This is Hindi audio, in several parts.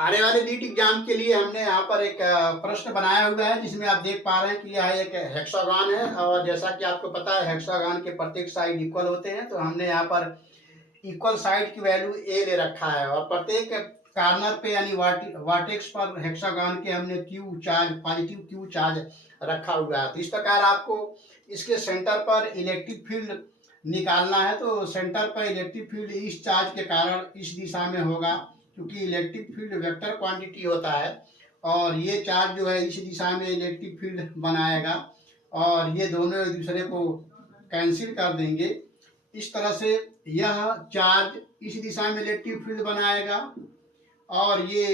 आने वाले नीट एग्जाम के लिए हमने यहाँ पर एक प्रश्न बनाया हुआ है, जिसमें आप देख पा रहे हैं कि यह एक हेक्सागन है। और जैसा कि आपको पता है, हेक्सागन के प्रत्येक साइड इक्वल होते हैं, तो हमने यहाँ पर इक्वल साइड की वैल्यू ए ले रखा है। और प्रत्येक कार्नर पे यानी वर्टेक्स पर हेक्सागन के हमने Q charge, positive Q charge रखा हुआ है। तो इस प्रकार आपको इसके सेंटर पर इलेक्ट्रिक फील्ड निकालना है। तो सेंटर पर इलेक्ट्रिक फील्ड इस चार्ज के कारण इस दिशा में होगा, क्योंकि इलेक्ट्रिक फील्ड वेक्टर क्वांटिटी होता है। और ये चार्ज जो है इस दिशा में इलेक्ट्रिक फील्ड बनाएगा, और ये दोनों एक दूसरे को कैंसिल कर देंगे। इस तरह से यह चार्ज इस दिशा में इलेक्ट्रिक फील्ड बनाएगा और ये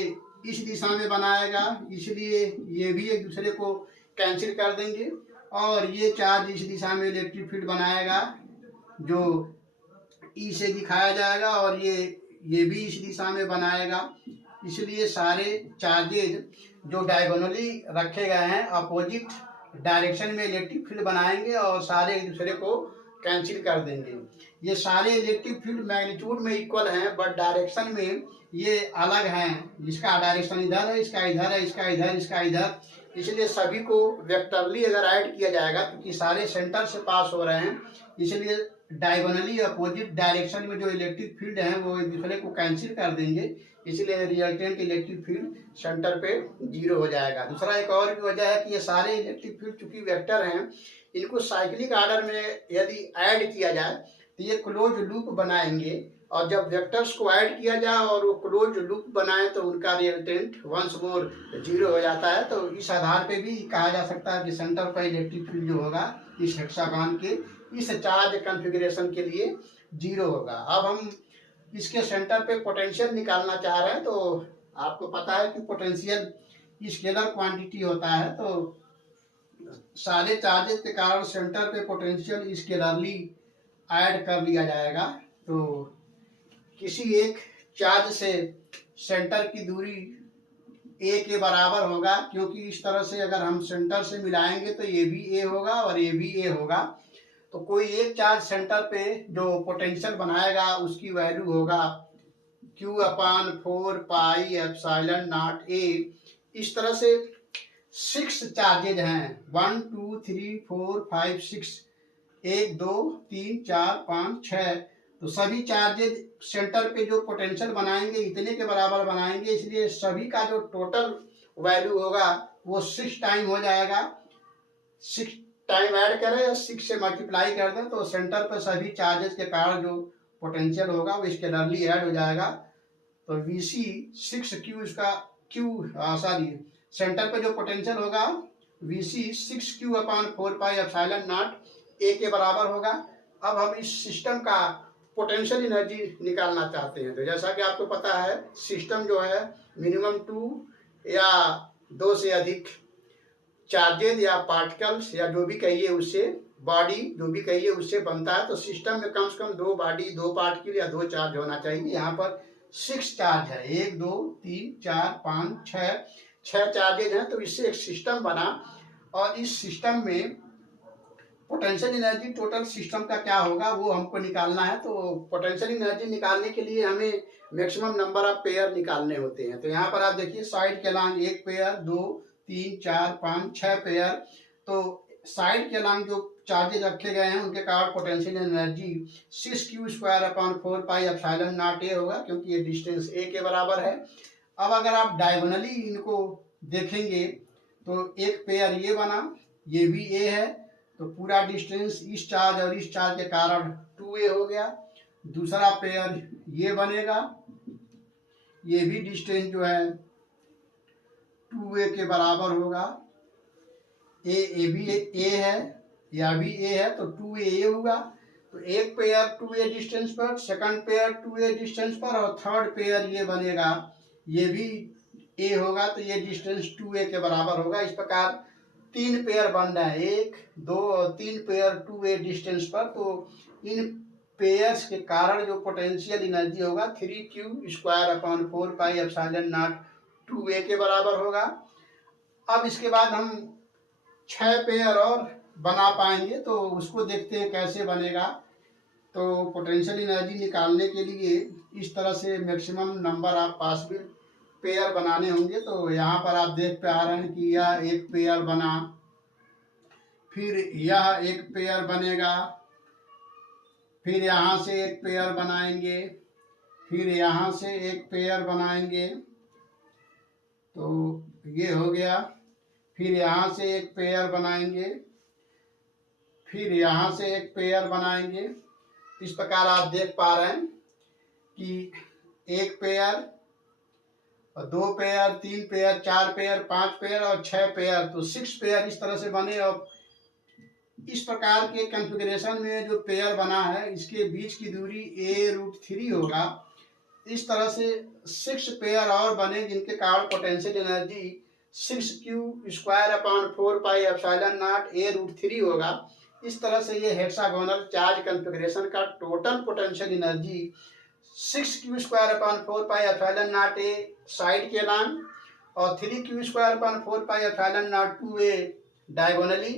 इस दिशा में बनाएगा, इसलिए ये भी एक दूसरे को कैंसिल कर देंगे। और ये चार्ज इस दिशा में इलेक्ट्रिक फील्ड बनाएगा, जो ई से दिखाया जाएगा, और ये भी इस दिशा में बनाएगा। इसलिए सारे चार्जेज जो डायगोनली रखे गए हैं अपोजिट डायरेक्शन में इलेक्ट्रिक फील्ड बनाएंगे और सारे एक दूसरे को कैंसिल कर देंगे। ये सारे इलेक्ट्रिक फील्ड मैग्नीट्यूड में इक्वल हैं, बट डायरेक्शन में ये अलग हैं। इसका डायरेक्शन इधर है, इसका इधर है, इसका इधर, इसका इधर। इसलिए सभी को वेक्टरली अगर ऐड किया जाएगा, क्योंकि सारे सेंटर से पास हो रहे हैं, इसलिए डायगोनली अपोजिट डायरेक्शन में जो इलेक्ट्रिक फील्ड हैं वो एक दूसरे को कैंसिल कर देंगे। इसलिए रिजल्टेंट इलेक्ट्रिक फील्ड सेंटर पे 0 हो जाएगा। दूसरा एक और भी वजह है कि ये सारे इलेक्ट्रिक फील्ड चूंकि वेक्टर हैं, इनको साइक्लिक आर्डर में यदि ऐड किया जाए तो ये क्लोज लूप बनाएंगे। और जब वेक्टर्स को ऐड किया जाए और वो क्लोज लूप बनाए तो उनका रिजल्टेंट वंस मोर 0 हो जाता है। तो इस आधार पे भी कहा जा सकता है कि सेंटर पर इलेक्ट्रिक फील्ड जो होगा इस हेक्सागन के इस चार्ज कॉन्फ़िगरेशन के लिए 0 होगा। अब हम इसके सेंटर पे पोटेंशियल निकालना चाह रहे हैं। तो आपको पता है कि पोटेंशियल स्केलर क्वांटिटी होता है, तो सारे चार्जेस के कारण सेंटर पे पोटेंशियल स्केलरली ऐड कर लिया जाएगा। तो किसी एक चार्ज से सेंटर की दूरी ए के बराबर होगा, क्योंकि इस तरह से अगर हम सेंटर से मिलाएंगे तो ये भी ए होगा और ये भी ए होगा। तो कोई एक चार्ज सेंटर पे जो पोटेंशियल बनाएगा उसकी वैल्यू होगा Q/4 pi epsilon not a. इस तरह से 6 चार्जेज हैं, 1 2 3 4 5 6, 1 2 3 4 5 6। तो सभी चार्जेज सेंटर पे जो पोटेंशियल बनाएंगे इतने के बराबर बनाएंगे, इसलिए सभी का जो टोटल वैल्यू होगा वो 6 टाइम हो जाएगा। 6 टाइम ऐड करें या 6 से मल्टीप्लाई कर दें तो सेंटर पर सभी चार्जेस के कारण जो पोटेंशियल होगा वो स्केलरली ऐड हो जाएगा। तो VC 6Q इसका सेंटर पे जो पोटेंशियल होगा VC 6Q/4 pi epsilon not a के बराबर होगा। अब हम इस सिस्टम का पोटेंशियल एनर्जी निकालना चाहते हैं। तो जैसा कि आपको पता है, सिस्टम जो है मिनिमम 2 या 2 से अधिक चार्जेज या पार्टिकल्स या जो भी कहिए उससे, बॉडी जो भी कहिए उससे बनता है। तो सिस्टम में कम से कम 2 बॉडी, 2 पार्टिकल या 2 चार्ज होना चाहिए। यहाँ पर 6 चार्ज है, 1 2 3 4 5 6 चार्जेज हैं। तो इससे एक सिस्टम बना, और इस सिस्टम में पोटेंशियल एनर्जी टोटल सिस्टम का क्या होगा वो हमको निकालना है। तो पोटेंशियल एनर्जी निकालने के लिए हमें मैक्सिमम नंबर ऑफ पेयर निकालने होते हैं। तो यहाँ पर आप देखिए साइड के अलॉन्ग 1 पेयर, 2 3 4 5 6 पेयर। तो साइड के अलॉन्ग जो चार्जेज रखे गए हैं उनके कारण potential energy 6Q/4 pi epsilon not a होगा, क्योंकि ये डिस्टेंस ए के बराबर है। अब अगर आप डायगोनली इनको देखेंगे तो एक पेयर ये बना, ये भी ए है, तो पूरा डिस्टेंस इस चार्ज और इस चार्ज के कारण 2a हो गया। दूसरा पेयर ये बनेगा, ये भी डिस्टेंस जो है 2a के बराबर होगा। ये भी a है, यह भी a है, तो 2a होगा। तो एक पेयर 2a डिस्टेंस पर, सेकंड पेयर 2a डिस्टेंस पर, और थर्ड पेयर ये बनेगा, ये भी a होगा। तो ये डिस्टेंस 2a के बराबर होगा। इस प्रकार 3 पेयर बन रहे हैं, 1 2 और 3 पेयर 2a डिस्टेंस पर। तो इन पेयर्स के कारण जो पोटेंशियल एनर्जी होगा 3Q/4 pi epsilon not 2a के बराबर होगा। अब इसके बाद हम 6 पेयर और बना पाएंगे, तो उसको देखते हैं कैसे बनेगा। तो पोटेंशियल एनर्जी निकालने के लिए इस तरह से maximum number of possible pair बनाने होंगे। तो यहाँ पर आप देख पा रहे हैं कि यह एक पेयर बना, फिर यह एक पेयर बनेगा, फिर यहाँ से एक पेयर बनाएंगे, फिर यहाँ से एक पेयर बनाएंगे, तो ये हो गया। फिर यहाँ से एक पेयर बनाएंगे, फिर यहाँ से एक पेयर बनाएंगे। इस प्रकार आप देख पा रहे हैं कि एक पेयर, दो पेयर, तीन पेयर, चार पेयर, पांच पेयर और 6 पेयर, तो 6 पेयर इस तरह से बने। और इस प्रकार के कॉन्फ़िगरेशन में जो पेयर बना है इसके बीच की दूरी a√3 होगा। इस तरह से 6 पेयर और बने जिनके कारण पोटेंशियल एनर्जी 6q²/4πε0 a√3 होगा। इस तरह से ये हेक्सागोनल चार्ज कॉन्फ़िगरेशन का total potential energy 6q²/4πε0 a side के अलॉन्ग और 3q²/4πε0 2a डायगोनली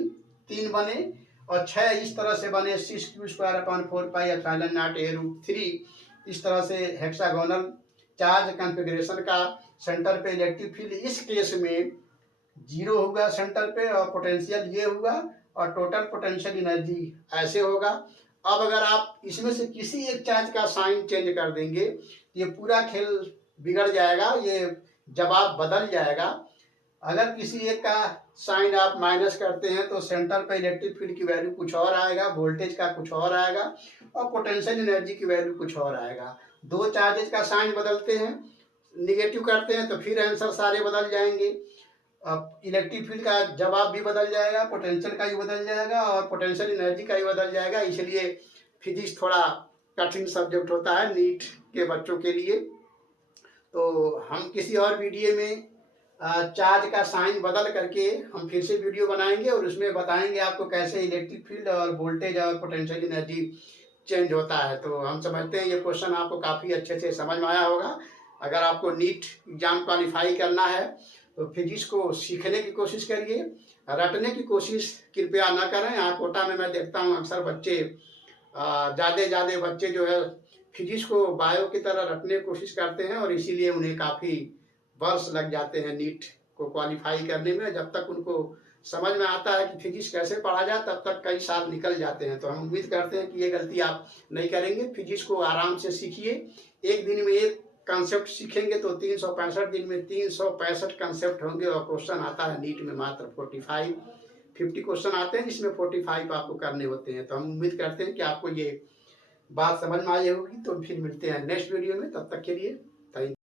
3 बने, और 6 इस तरह से बने 6q²/4πε0 a√3। इस तरह से हेक्सागोनल चार्ज कॉन्फ़िगरेशन का सेंटर पे इलेक्ट्रिक फील्ड इस केस में 0 होगा सेंटर पे, और पोटेंशियल ये हुआ, और टोटल पोटेंशियल एनर्जी ऐसे होगा। अब अगर आप इसमें से किसी एक चार्ज का साइन चेंज कर देंगे ये पूरा खेल बिगड़ जाएगा, ये जवाब बदल जाएगा। अगर किसी एक का साइन आप माइनस करते हैं तो सेंटर पे इलेक्ट्रिक फील्ड की वैल्यू कुछ और आएगा, वोल्टेज का कुछ और आएगा, और पोटेंशियल एनर्जी की वैल्यू कुछ और आएगा। दो चार्जेज का साइन बदलते हैं, निगेटिव करते हैं, तो फिर आंसर सारे बदल जाएंगे। अब इलेक्ट्रिक फील्ड का जवाब भी बदल जाएगा, पोटेंशियल का भी बदल जाएगा, और पोटेंशियल एनर्जी का भी बदल जाएगा। इसलिए फिजिक्स थोड़ा कठिन सब्जेक्ट होता है नीट के बच्चों के लिए। तो हम किसी और वीडियो में चार्ज का साइन बदल करके हम फिर से वीडियो बनाएंगे, और उसमें बताएंगे आपको कैसे इलेक्ट्रिक फील्ड और वोल्टेज और पोटेंशियल एनर्जी चेंज होता है। तो हम समझते हैं ये क्वेश्चन आपको काफ़ी अच्छे से समझ में आया होगा। अगर आपको नीट एग्जाम क्वालिफाई करना है तो फिजिक्स को सीखने की कोशिश करिए, रटने की कोशिश कृपया न करें। यहाँ कोटा में मैं देखता हूँ अक्सर बच्चे ज़्यादा बच्चे जो है फिजिक्स को बायो की तरह रटने की कोशिश करते हैं, और इसीलिए उन्हें काफ़ी वर्ष लग जाते हैं नीट को क्वालिफाई करने में। जब तक उनको समझ में आता है कि फिजिक्स कैसे पढ़ा जाए तब तक कई साल निकल जाते हैं। तो हम उम्मीद करते हैं कि ये गलती आप नहीं करेंगे। फिजिक्स को आराम से सीखिए, एक दिन में एक कॉन्सेप्ट सीखेंगे तो 365 दिन में 365 कॉन्सेप्ट होंगे, और क्वेश्चन आता है नीट में मात्र 50 क्वेश्चन आते हैं, जिसमें 45 आपको करने होते हैं। तो हम उम्मीद करते हैं कि आपको ये बात समझ में आई होगी। तो फिर मिलते हैं नेक्स्ट वीडियो में, तब तक के लिए थैंक यू।